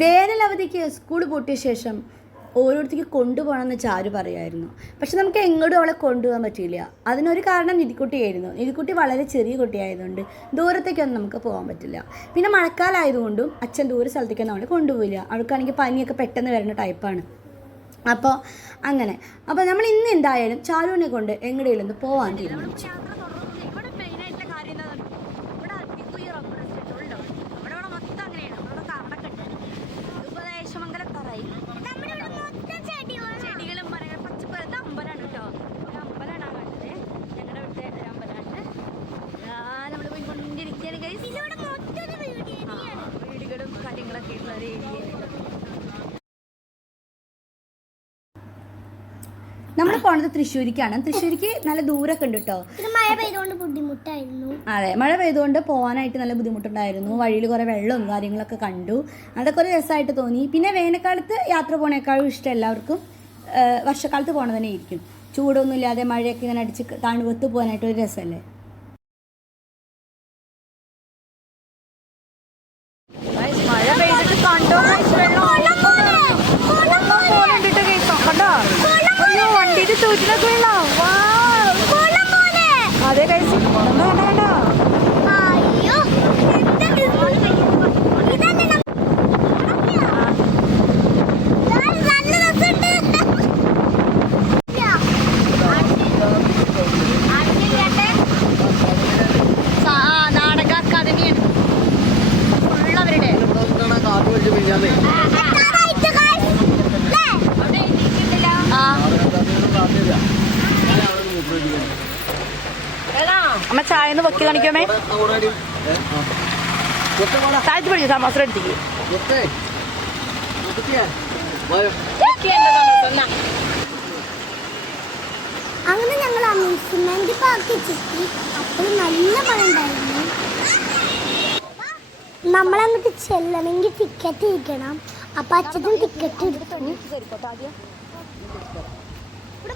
വേനലവധിക്ക് school പൂട്ടിയ ശേഷം ഓരോരുത്തേക്ക് കൊണ്ടുപോകണമെന്ന് ചാരു പറയായിരുന്നു. പക്ഷെ നമുക്ക് എങ്ങോട്ടും അവളെ കൊണ്ടുപോകാൻ പറ്റിയില്ല. അതിനൊരു കാരണം നിധിക്കുട്ടിയായിരുന്നു നിധിക്കുട്ടി വളരെ ചെറിയ കുട്ടിയായതുകൊണ്ട് ദൂരത്തേക്കൊന്നും നമുക്ക് പോകാൻ പറ്റില്ല. പിന്നെ മഴക്കാലമായതുകൊണ്ടും അച്ഛൻ ദൂര സ്ഥലത്തേക്കൊന്നും അവളെ കൊണ്ടുപോയില്ല. അവൾക്കാണെങ്കിൽ പനിയൊക്കെ പെട്ടെന്ന് വരുന്ന ടൈപ്പാണ്. അപ്പോൾ അങ്ങനെ. അപ്പോൾ നമ്മൾ ഇന്ന് എന്തായാലും ചാരുവിനെ കൊണ്ട് എങ്ങടെയിലൊന്ന് പോകാൻ തീരുമാനിച്ചു യാത്ര തുടർന്ന് ഇവിടെ മെയിനായിട്ടുള്ള കാര്യം എന്താണെന്ന് ഇവിടെ അധികം ഈ റബ്ബർ എസ്റ്റേറ്റ് ഉണ്ട് ഇവിടെ ഇവിടെ മൊത്തം അങ്ങനെയാണ് ഇവിടെ കാടൊക്കെ ഉണ്ട് ഇതിപ്പോ ദേശമംഗലത്താറായി ചെടികളും മരങ്ങളും പച്ചപ്പ് ഇത് അമ്പലമാണ് കേട്ടോ ഒരു അമ്പലമാണ് ആ കണ്ടത് ഞങ്ങളുടെ ഇവിടുത്തെ ഒരു അമ്പലമാണ് നമ്മൾ പോയി കൊണ്ടിരിക്കുകയാണ് guys. ആ, വീടുകളും കാര്യങ്ങളൊക്കെ ഉള്ള ഒരു നമ്മൾ പോണത് തൃശ്ശൂരിക്കാണ്. തൃശ്ശൂരിക്ക് നല്ല ദൂരൊക്കെ ഉണ്ട് കേട്ടോ മഴ പെയ്തുകൊണ്ട് ബുദ്ധിമുട്ടായിരുന്നു. അതെ മഴ പെയ്തുകൊണ്ട് പോകാനായിട്ട് നല്ല ബുദ്ധിമുട്ടുണ്ടായിരുന്നു. വഴിയിൽ കുറേ വെള്ളവും കാര്യങ്ങളൊക്കെ കണ്ടു. അതൊക്കെ ഒരു രസമായിട്ട് തോന്നി. പിന്നെ വേനൽക്കാലത്ത് യാത്ര പോണേക്കാളും ഇഷ്ടം എല്ലാവർക്കും വർഷക്കാലത്ത് പോകണത് ഇരിക്കും ആയിരിക്കും. ചൂടൊന്നും ഇല്ലാതെ മഴയൊക്കെ ഇങ്ങനെ അടിച്ച് തണുപത്ത് പോകാനായിട്ട് ഒരു രസമല്ലേ പൊക്കി കാണിക്കാമേ? താഴ്ത്തി പഠിക്കും സമോസ അങ്ങനെ ഞങ്ങൾ അമ്യൂസ്മെന്റ് അപ്പോൾ നല്ല നമ്മളങ്ങോട്ട് ചെല്ലണമെങ്കിൽ ടിക്കറ്റ് ഇരിക്കണം. അപ്പൊ അച്ഛനും ടിക്കറ്റ് എടുത്തു. ഇവിടെ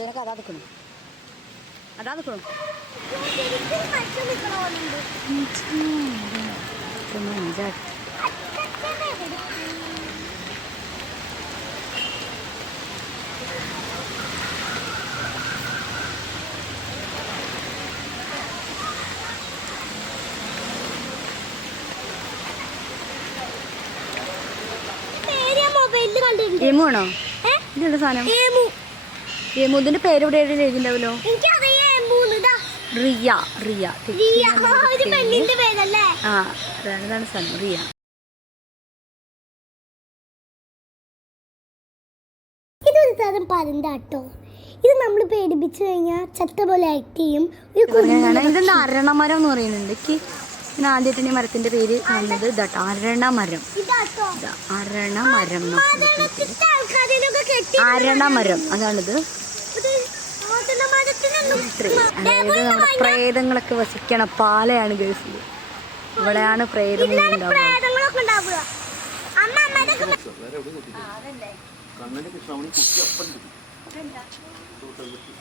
അതാ നിൽക്കണം അതാ നിൽക്കണം എമു ആണോ? ഇതെന്താ സാധനം? ഇതിന്റെ പേര് ഇവിടെ എഴുതി എഴുതിണ്ടാവല്ലോ റിയ റിയ. ആ, അതാണ് സാധനം റിയ. ഇതൊരു തരം പരന്താട്ടോ. ഇത് നമ്മൾ പേടിപ്പിച്ചു കഴിഞ്ഞാൽ ചത്ത പോലെ ആക്ട് ചെയ്യും. ഒരു ഇതെന്താ അരണമരം എന്ന് പറയുന്നുണ്ട്. ഞാൻ ആദ്യമായിട്ടാണ് ഈ മരത്തിന്റെ പേര് കാണുന്നത് ഇതാട്ടോ അരണ ഇതാ അരണ മരം കെട്ടി അരണമരം അതാണിത്. അതായത് നമ്മുടെ പ്രേതങ്ങളൊക്കെ വസിക്കണ പാലയാണ് ഗൾഫിൽ ഇവിടെയാണ് പ്രേതം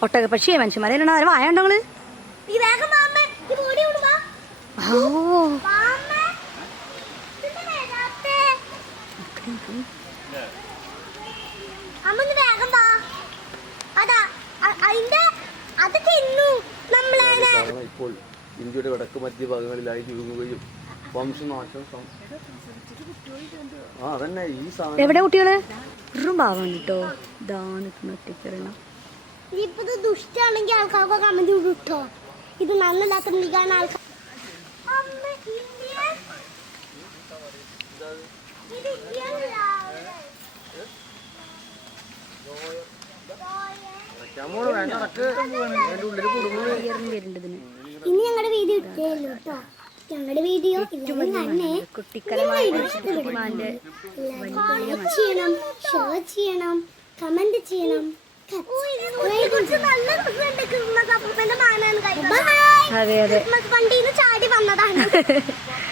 ഒട്ടക പക്ഷിയെ മനുഷ്യന്മാരെ. വായ ഉണ്ടോ നിങ്ങൾ? ഇപ്പോൾ ഇന്ത്യയുടെ വടക്ക് മധ്യ ഭാഗങ്ങളിലായി ചുരുങ്ങുകയും വംശനാശം ആ അതന്നെ. ഈ സാധനം എവിടെ കുട്ടികൾ? കേട്ടോ ഇത് ദുഷ്ടാണെങ്കിൽ ആൾക്കാർക്ക് കമന്റ് കിട്ടോ ഇത് ആൾക്കാർ കുടുങ്ങുന്നു ഉയർന്നു വരുന്നുണ്ട് ഇനി ഞങ്ങളുടെ വീഡിയോ ഇട്ടേല്ലോ കേട്ടോ ഞങ്ങളുടെ വീഡിയോ ലൈക്ക് ചെയ്യണം ഷെയർ ചെയ്യണം കമന്റ് ചെയ്യണം. അതെ അതെ. വണ്ടിയിൽ നിന്ന് ചാടി വന്നതാണ്.